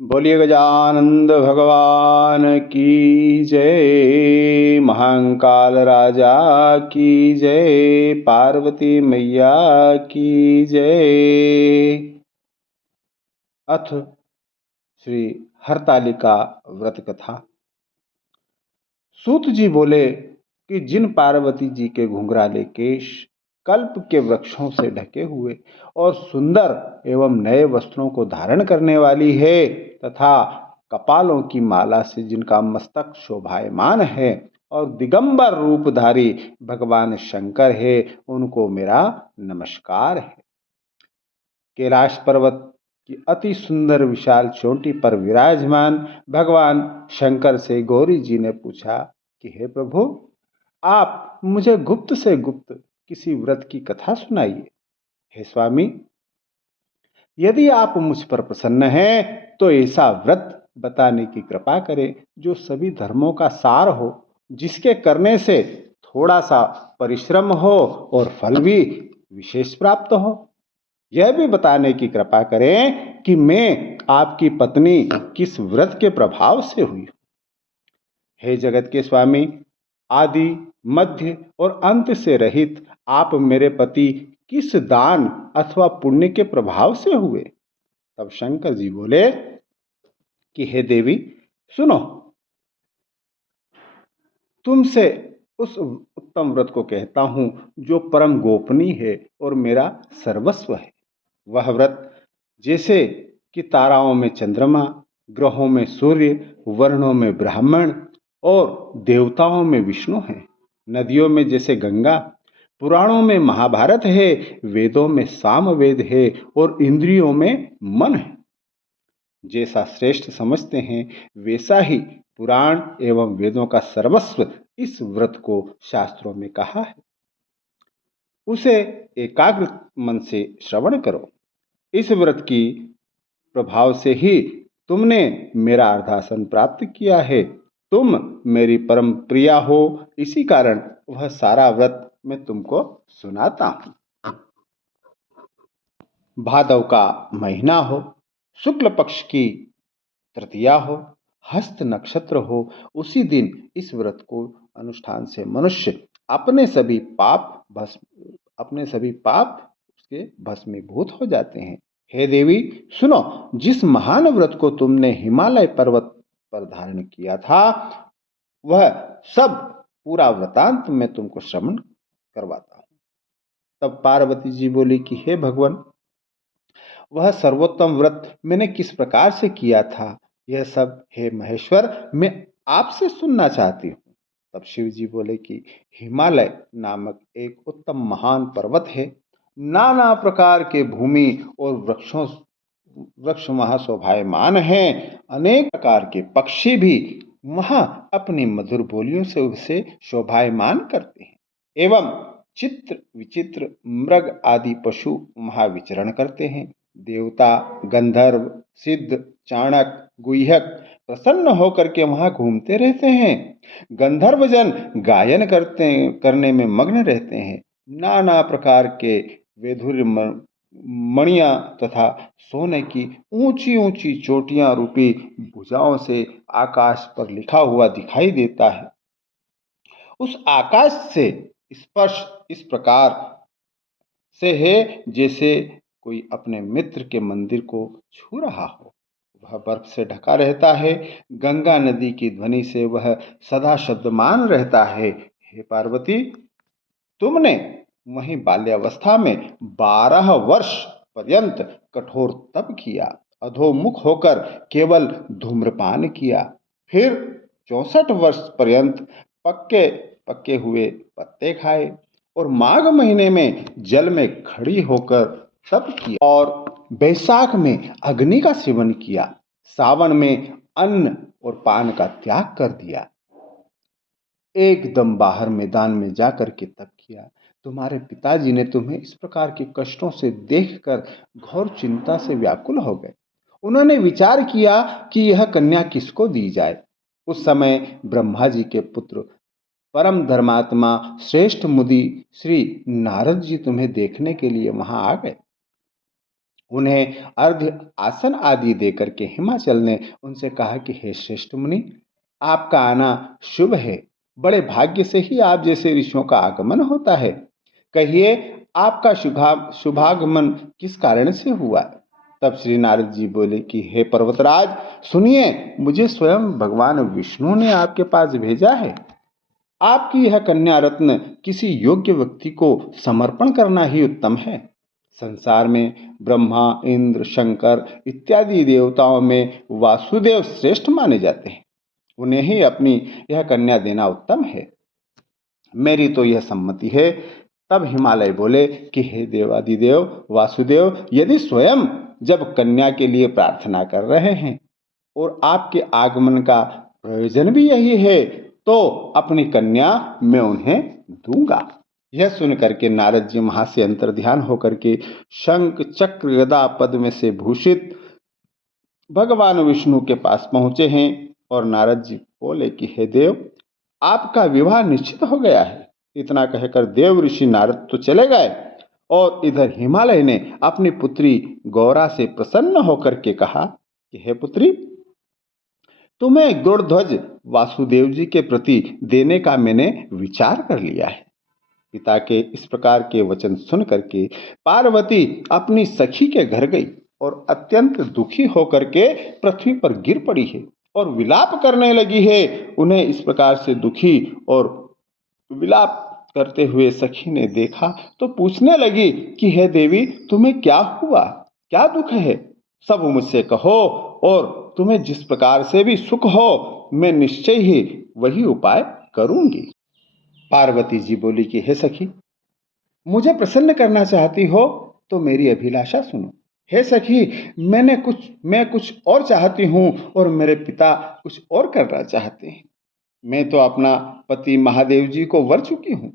बोलिए गजानंद भगवान की जय। महाकाल राजा की जय। पार्वती मैया की जय। अथ श्री हरतालिका व्रत कथा। सूत जी बोले कि जिन पार्वती जी के घुंघराले केश कल्प के वृक्षों से ढके हुए और सुंदर एवं नए वस्त्रों को धारण करने वाली है तथा कपालों की माला से जिनका मस्तक शोभायमान है और दिगंबर रूपधारी भगवान शंकर है, उनको मेरा नमस्कार है। कैलाश पर्वत की अति सुंदर विशाल चोटी पर विराजमान भगवान शंकर से गौरी जी ने पूछा कि हे प्रभु, आप मुझे गुप्त से गुप्त किसी व्रत की कथा सुनाइए। हे स्वामी, यदि आप मुझ पर प्रसन्न हैं तो ऐसा व्रत बताने की कृपा करें जो सभी धर्मों का सार हो, जिसके करने से थोड़ा सा परिश्रम हो और फल भी विशेष प्राप्त हो। यह भी बताने की कृपा करें कि मैं आपकी पत्नी किस व्रत के प्रभाव से हुई। हे जगत के स्वामी, आदि मध्य और अंत से रहित आप मेरे पति किस दान अथवा पुण्य के प्रभाव से हुए। तब शंकर जी बोले कि हे देवी, सुनो, तुमसे उस उत्तम व्रत को कहता हूं जो परम गोपनीय है और मेरा सर्वस्व है। वह व्रत जैसे कि ताराओं में चंद्रमा, ग्रहों में सूर्य, वर्णों में ब्राह्मण और देवताओं में विष्णु है। नदियों में जैसे गंगा, पुराणों में महाभारत है, वेदों में सामवेद है और इंद्रियों में मन है। जैसा श्रेष्ठ समझते हैं वैसा ही पुराण एवं वेदों का सर्वस्व इस व्रत को शास्त्रों में कहा है। उसे एकाग्र मन से श्रवण करो। इस व्रत की प्रभाव से ही तुमने मेरा अर्धासन प्राप्त किया है। तुम मेरी परम प्रिया हो, इसी कारण वह सारा व्रत मैं तुमको सुनाता हूं। भादव का महीना हो, शुक्ल पक्ष की तृतीया हो, हस्त नक्षत्र हो, उसी दिन इस व्रत को अनुष्ठान से मनुष्य अपने सभी पाप उसके भस्मीभूत हो जाते हैं। हे देवी, सुनो, जिस महान व्रत को तुमने हिमालय पर्वत पर धारण किया था, वह सब पूरा वृतांत मैं तुमको श्रवण करवाता हूं। तब पार्वती जी बोली कि हे भगवान, वह सर्वोत्तम व्रत मैंने किस प्रकार से किया था, यह सब हे महेश्वर मैं आपसे सुनना चाहती हूँ। तब शिव जी बोले कि हिमालय नामक एक उत्तम महान पर्वत है। नाना प्रकार के भूमि और वृक्ष वहां शोभायमान हैं। अनेक प्रकार के पक्षी भी वहां अपनी मधुर बोलियों से उसे शोभायमान करते हैं एवं चित्र विचित्र मृग आदि पशु वहां विचरण करते हैं। देवता, गंधर्व, सिद्ध, चाणक, गुह्यक प्रसन्न होकर के वहां घूमते रहते हैं। गंधर्वजन गायन करने में मग्न रहते हैं। नाना प्रकार के वैधुर्य मणियां तथा सोने की ऊंची ऊंची चोटियां रूपी भुजाओं से आकाश पर लिखा हुआ दिखाई देता है। उस आकाश से स्पर्श इस प्रकार से है जैसे कोई अपने मित्र के मंदिर को छू रहा हो। वह बर्फ से ढका रहता है। गंगा नदी की ध्वनि से वह सदा शब्दमान रहता है। हे पार्वती, तुमने वहीं बाल्यावस्था में 12 वर्ष पर्यंत कठोर तप किया, अधोमुख होकर केवल धूम्रपान किया, फिर 64 वर्ष पर्यंत पक्के पक्के हुए पत्ते खाए और माघ महीने में जल में खड़ी होकर तप किया और बैसाख में अग्नि का सेवन किया। सावन में अन्न और पान का त्याग कर दिया। एकदम बाहर मैदान में जाकर के तप किया। तुम्हारे पिताजी ने तुम्हें इस प्रकार के कष्टों से देखकर घोर चिंता से व्याकुल हो गए। उन्होंने विचार किया कि यह कन्या किसको दी जाए। उस समय ब्रह्मा जी के पुत्र परम धर्मात्मा श्रेष्ठ मुनि श्री नारद जी तुम्हें देखने के लिए वहां आ गए। उन्हें अर्घ्य आसन आदि देकर के हिमाचल ने उनसे कहा कि हे श्रेष्ठ मुनि, आपका आना शुभ है। बड़े भाग्य से ही आप जैसे ऋषियों का आगमन होता है। कहिए, आपका शुभागमन किस कारण से हुआ? तब श्री नारद जी बोले कि हे पर्वतराज, सुनिए, मुझे स्वयं भगवान विष्णु ने आपके पास भेजा है। आपकी यह कन्या रत्न किसी योग्य व्यक्ति को समर्पण करना ही उत्तम है। संसार में ब्रह्मा, इंद्र, शंकर इत्यादि देवताओं में वासुदेव श्रेष्ठ माने जाते हैं। उन्हें ही अपनी यह कन्या देना उत्तम है। मेरी तो यह सम्मति है। तब हिमालय बोले कि हे देवादिदेव वासुदेव, यदि स्वयं जब कन्या के लिए प्रार्थना कर रहे हैं और आपके आगमन का प्रयोजन भी यही है, तो अपनी कन्या मैं उन्हें दूंगा। यह सुन करके नारद जी वहां से अंतर ध्यान होकर के शंख चक्र गदा पद्म से भूषित भगवान विष्णु के पास पहुंचे हैं और नारद जी बोले कि हे देव, आपका विवाह निश्चित हो गया है। इतना कहकर देव ऋषि नारद तो चले गए और इधर हिमालय ने अपनी पुत्री गौरा से प्रसन्न होकर के कहा कि हे पुत्री, तुम्हें गरुड़ध्वज वासुदेव जी के प्रति देने का मैंने विचार कर लिया है। पिता के इस प्रकार के वचन सुन करके पार्वती अपनी सखी के घर गई और अत्यंत दुखी होकर के पृथ्वी पर गिर पड़ी है और विलाप करने लगी है। उन्हें इस प्रकार से दुखी और विलाप करते हुए सखी ने देखा तो पूछने लगी कि हे देवी, तुम्हें क्या हुआ, क्या दुख है? सब मुझसे कहो और तुम्हें जिस प्रकार से भी सुख हो, मैं निश्चय ही वही उपाय करूंगी। पार्वती जी बोली कि हे सखी, मुझे प्रसन्न करना चाहती हो तो मेरी अभिलाषा सुनो। हे सखी, मैं कुछ और चाहती हूं और मेरे पिता कुछ और करना चाहते हैं। मैं तो अपना पति महादेव जी को वर चुकी हूं।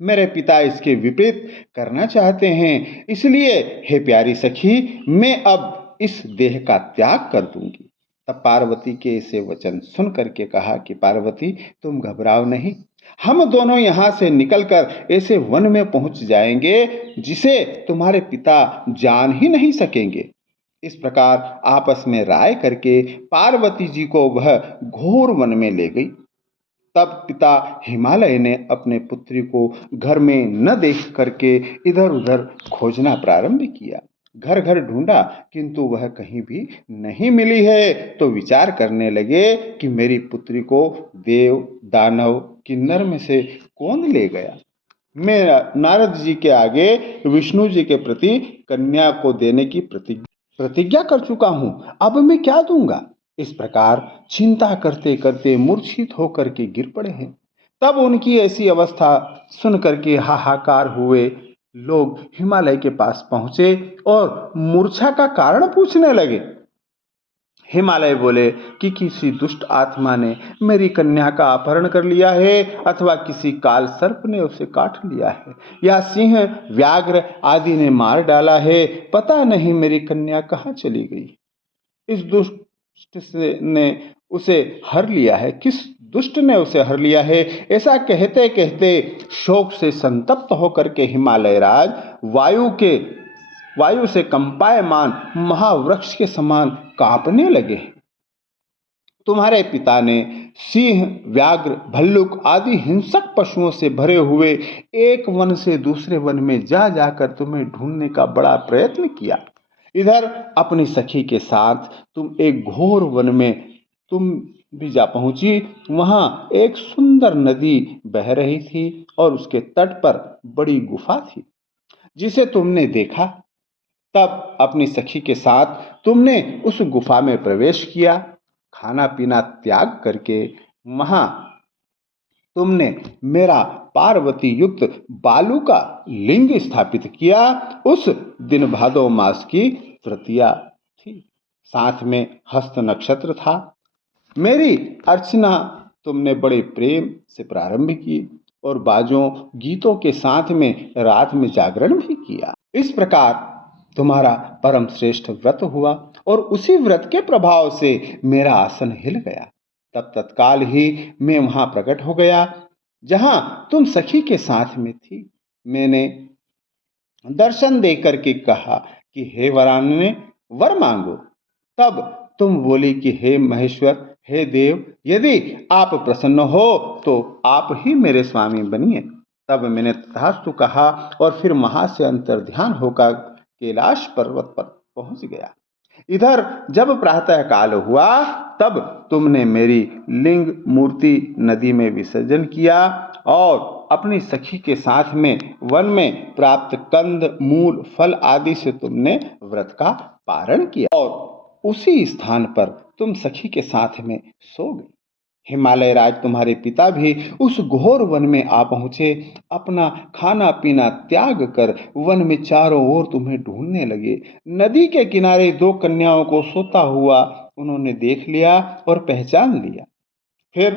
मेरे पिता इसके विपरीत करना चाहते हैं। इसलिए हे प्यारी सखी, मैं अब इस देह का त्याग कर दूंगी। तब पार्वती के ऐसे वचन सुन करके कहा कि पार्वती, तुम घबराओ नहीं। हम दोनों यहां से निकलकर ऐसे वन में पहुंच जाएंगे जिसे तुम्हारे पिता जान ही नहीं सकेंगे। इस प्रकार आपस में राय करके पार्वती जी को वह घोर वन में ले गई। तब पिता हिमालय ने अपने पुत्री को घर में न देख करके इधर उधर खोजना प्रारंभ किया। घर घर ढूंढा किंतु वह कहीं भी नहीं मिली है। तो विचार करने लगे कि मेरी पुत्री को देव, दानव, किन्नर में से कौन ले गया। मैं नारद जी के आगे विष्णु जी के प्रति कन्या को देने की प्रतिज्ञा कर चुका हूं। अब मैं क्या दूंगा? इस प्रकार चिंता करते करते मूर्छित होकर के गिर पड़े हैं। तब उनकी ऐसी अवस्था सुन करके हाहाकार हुए लोग हिमालय के पास पहुंचे और मूर्छा का कारण पूछने लगे। हिमालय बोले कि किसी दुष्ट आत्मा ने मेरी कन्या का अपहरण कर लिया है अथवा किसी काल सर्प ने उसे काट लिया है या सिंह, व्याघ्र आदि ने मार डाला है। पता नहीं मेरी कन्या कहाँ चली गई। इस ने उसे हर लिया है, किस दुष्ट ने उसे हर लिया है। ऐसा कहते कहते शोक से संतप्त होकर के हिमालय राज वायु से कंपायमान महावृक्ष के समान कांपने लगे। तुम्हारे पिता ने सिंह, व्याघ्र, भल्लुक आदि हिंसक पशुओं से भरे हुए एक वन से दूसरे वन में जा जाकर तुम्हें ढूंढने का बड़ा प्रयत्न किया। इधर अपनी सखी के साथ तुम एक घोर वन में तुम भी जा पहुंची। वहां एक सुंदर नदी बह रही थी और उसके तट पर बड़ी गुफा थी जिसे तुमने देखा। तब अपनी सखी के साथ तुमने उस गुफा में प्रवेश किया। खाना पीना त्याग करके वहां तुमने मेरा पार्वती युक्त बालू का लिंग स्थापित किया। उस दिन भादो मास की तृतीया थी। साथ में हस्त नक्षत्र था। मेरी अर्चना तुमने बड़े प्रेम से प्रारंभ की और बाजों गीतों के साथ में रात में जागरण भी किया। इस प्रकार तुम्हारा परम श्रेष्ठ व्रत हुआ और उसी व्रत के प्रभाव से मेरा आसन हिल गया। तब तत्काल ही मैं वहां प्रकट हो गया जहां तुम सखी के साथ में थी। मैंने दर्शन दे करके कहा कि हे वरानने, वर मांगो। तब तुम बोली कि हे महेश्वर, हे देव, यदि आप प्रसन्न हो तो आप ही मेरे स्वामी बनिए। तब मैंने तथास्तु कहा और फिर वहां से अंतर्ध्यान होकर कैलाश पर्वत पर पहुंच गया। इधर जब प्रातः काल हुआ तब तुमने मेरी लिंग मूर्ति नदी में विसर्जन किया और अपनी सखी के साथ में वन में प्राप्त कंद मूल फल आदि से तुमने व्रत का पारण किया और उसी स्थान पर तुम सखी के साथ में सो गई। हिमालय राज तुम्हारे पिता भी उस घोर वन में आ पहुंचे। अपना खाना पीना त्याग कर वन में चारों ओर तुम्हें ढूंढने लगे। नदी के किनारे दो कन्याओं को सोता हुआ उन्होंने देख लिया और पहचान लिया। फिर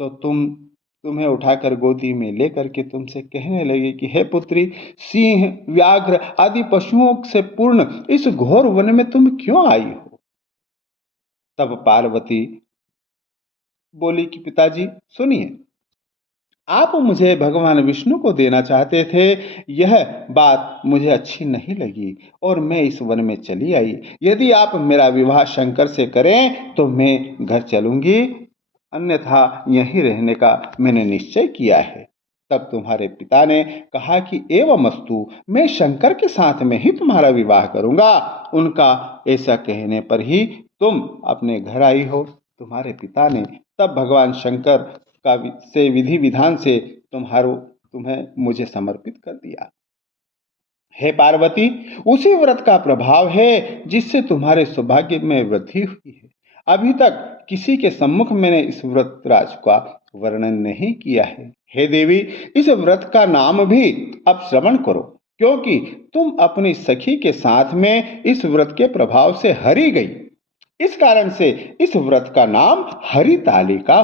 तो तुम्हें उठाकर गोदी में लेकर के तुमसे कहने लगे कि हे पुत्री, सिंह व्याघ्र आदि पशुओं से पूर्ण इस घोर वन में तुम क्यों आई हो? तब पार्वती बोली कि पिताजी सुनिए, आप मुझे भगवान विष्णु को देना चाहते थे, यह बात मुझे अच्छी नहीं लगी और मैं इस वन में चली आई। यदि आप मेरा विवाह शंकर से करें तो मैं घर चलूंगी, अन्यथा यहीं रहने का मैंने निश्चय किया है। तब तुम्हारे पिता ने कहा कि एवमस्तु, मैं शंकर के साथ में ही तुम्हारा विवाह करूंगा। उनका ऐसा कहने पर ही तुम अपने घर आई हो। तुम्हारे पिता ने तब भगवान शंकर का से विधि विधान से तुम्हें मुझे समर्पित कर दिया। हे पार्वती, उसी व्रत का प्रभाव है जिससे तुम्हारे सौभाग्य में वृद्धि हुई है। अभी तक किसी के सम्मुख मैंने इस व्रत राज का वर्णन नहीं किया है। हे देवी, इस व्रत का नाम भी अब श्रवण करो, क्योंकि तुम अपनी सखी के साथ में इस व्रत के प्रभाव से हरी गई। इस कारण से इस व्रत का नाम हरितालिका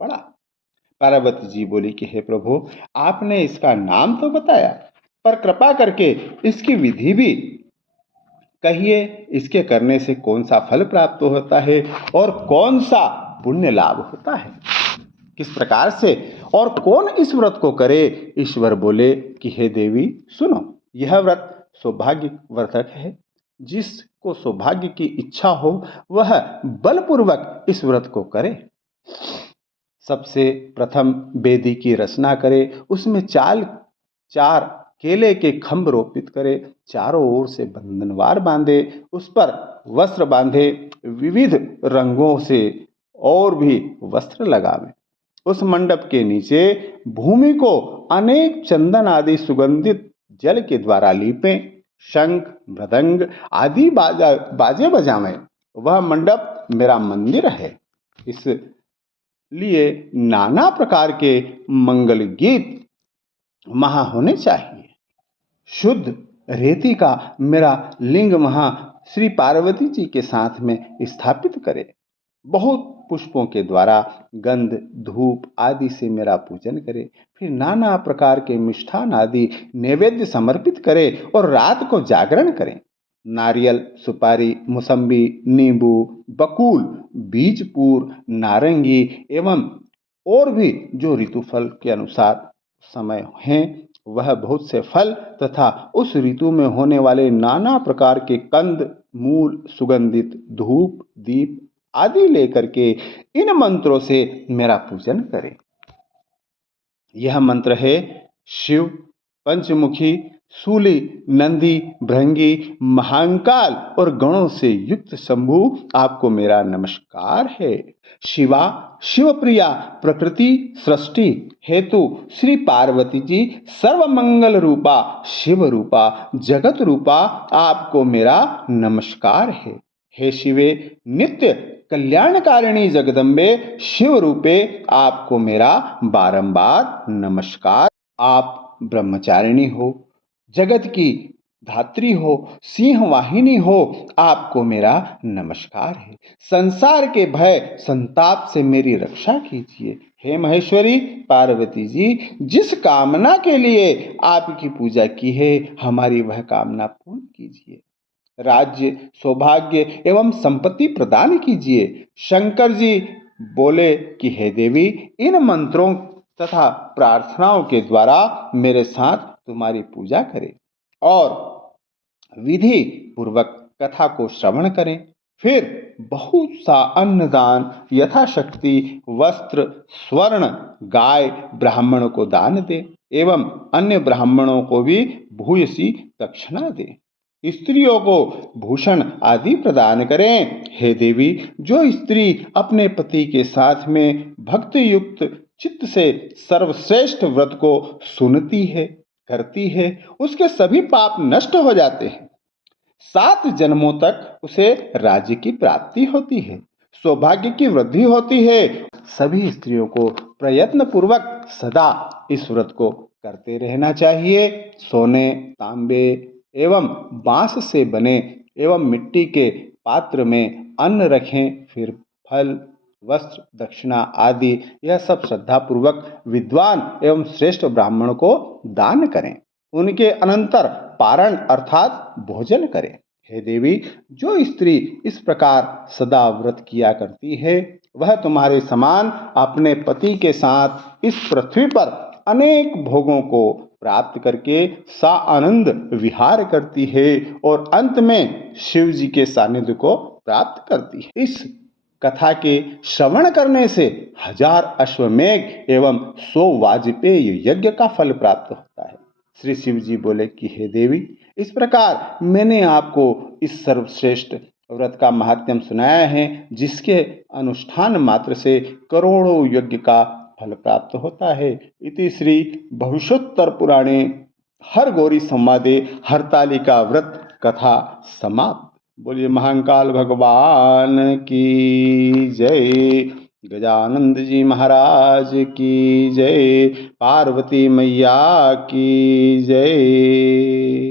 पड़ा। पार्वती जी बोली कि हे प्रभु, आपने इसका नाम तो बताया, पर कृपा करके इसकी विधि भी कहिए। इसके करने से कौन सा फल प्राप्त होता है और कौन सा पुण्य लाभ होता है, किस प्रकार से और कौन इस व्रत को करे? ईश्वर बोले कि हे देवी सुनो, यह व्रत सौभाग्य वर्धक है। जिसको सौभाग्य की इच्छा हो वह बलपूर्वक इस व्रत को करे। सबसे प्रथम वेदी की रचना करे, उसमें चार केले के खंभ रोपित करे, चारों ओर से बंधनवार बांधे, उस पर वस्त्र बांधे, विविध रंगों से और भी वस्त्र लगावे। उस मंडप के नीचे भूमि को अनेक चंदन आदि सुगंधित जल के द्वारा लीपें, शंख मृदंग आदि बाजे बजावें। वह मंडप मेरा मंदिर है, इसलिए नाना प्रकार के मंगल गीत वहां होने चाहिए। शुद्ध रेती का मेरा लिंग वहां श्री पार्वती जी के साथ में स्थापित करे। बहुत पुष्पों के द्वारा गंध धूप आदि से मेरा पूजन करे। फिर नाना प्रकार के मिष्ठान आदि नैवेद्य समर्पित करे और रात को जागरण करें। नारियल, सुपारी, मौसम्बी, नींबू, बकुल, बीजपूर, नारंगी एवं और भी जो ऋतुफल के अनुसार समय हैं वह बहुत से फल तथा उस ऋतु में होने वाले नाना प्रकार के कंद मूल, सुगंधित धूप दीप आदि लेकर के इन मंत्रों से मेरा पूजन करें। यह मंत्र है शिव, पंचमुखी, शूली, नंदी, भृंगी, महाकाल और गणों से युक्त शंभु, आपको मेरा नमस्कार है। शिवा, शिवप्रिया, प्रकृति सृष्टि हेतु श्री पार्वती जी सर्वमंगल रूपा, शिव रूपा, जगत रूपा, आपको मेरा नमस्कार है। हे शिवे, नित्य कल्याणकारिणी जगदम्बे शिव रूपे, आपको मेरा बारंबार नमस्कार। आप ब्रह्मचारिणी हो, जगत की धात्री हो, सिंह वाहिनी हो, आपको मेरा नमस्कार है। संसार के भय संताप से मेरी रक्षा कीजिए। हे महेश्वरी पार्वती जी, जिस कामना के लिए आपकी पूजा की है हमारी वह कामना पूर्ण कीजिए। राज्य, सौभाग्य एवं संपत्ति प्रदान कीजिए। शंकर जी बोले कि हे देवी, इन मंत्रों तथा प्रार्थनाओं के द्वारा मेरे साथ तुम्हारी पूजा करें और विधि पूर्वक कथा को श्रवण करें। फिर बहुत सा अन्नदान, यथाशक्ति वस्त्र, स्वर्ण, गाय ब्राह्मण को दान दे एवं अन्य ब्राह्मणों को भी भूयसी दक्षिणा दे। स्त्रियों को भूषण आदि प्रदान करें। हे देवी, जो स्त्री अपने पति के साथ में भक्ति युक्त चित्त से सर्वश्रेष्ठ व्रत को सुनती है, करती है, उसके सभी पाप नष्ट हो जाते हैं। 7 जन्मों तक उसे राज्य की प्राप्ति होती है, सौभाग्य की वृद्धि होती है। सभी स्त्रियों को प्रयत्न पूर्वक सदा इस व्रत को करते रहना चाहिए। सोने, तांबे एवं बांस से बने एवं मिट्टी के पात्र में अन्न रखें, फिर फल, वस्त्र, दक्षिणा आदि यह सब श्रद्धा पूर्वक विद्वान एवं श्रेष्ठ ब्राह्मण को दान करें। उनके अनंतर पारण अर्थात भोजन करें। हे देवी, जो स्त्री इस प्रकार सदा व्रत किया करती है, वह तुम्हारे समान अपने पति के साथ इस पृथ्वी पर अनेक भोगों को प्राप्त करके सा आनंद विहार करती है और अंत में शिव जी के सानिध्य को प्राप्त करती है। इस कथा के श्रवण करने से 1000 अश्वमेघ एवं 100 वाजपेय यज्ञ का फल प्राप्त होता है। श्री शिव जी बोले कि हे देवी, इस प्रकार मैंने आपको इस सर्वश्रेष्ठ व्रत का महात्म्य सुनाया है, जिसके अनुष्ठान मात्र से करोड़ों यज्ञ का फल प्राप्त होता है। इति श्री भविष्योत्तर पुराणे हरगौरी संवादे हरतालिका व्रत कथा समाप्त। बोलिए महाकाल भगवान की जय, गजानंद जी महाराज की जय, पार्वती मैया की जय।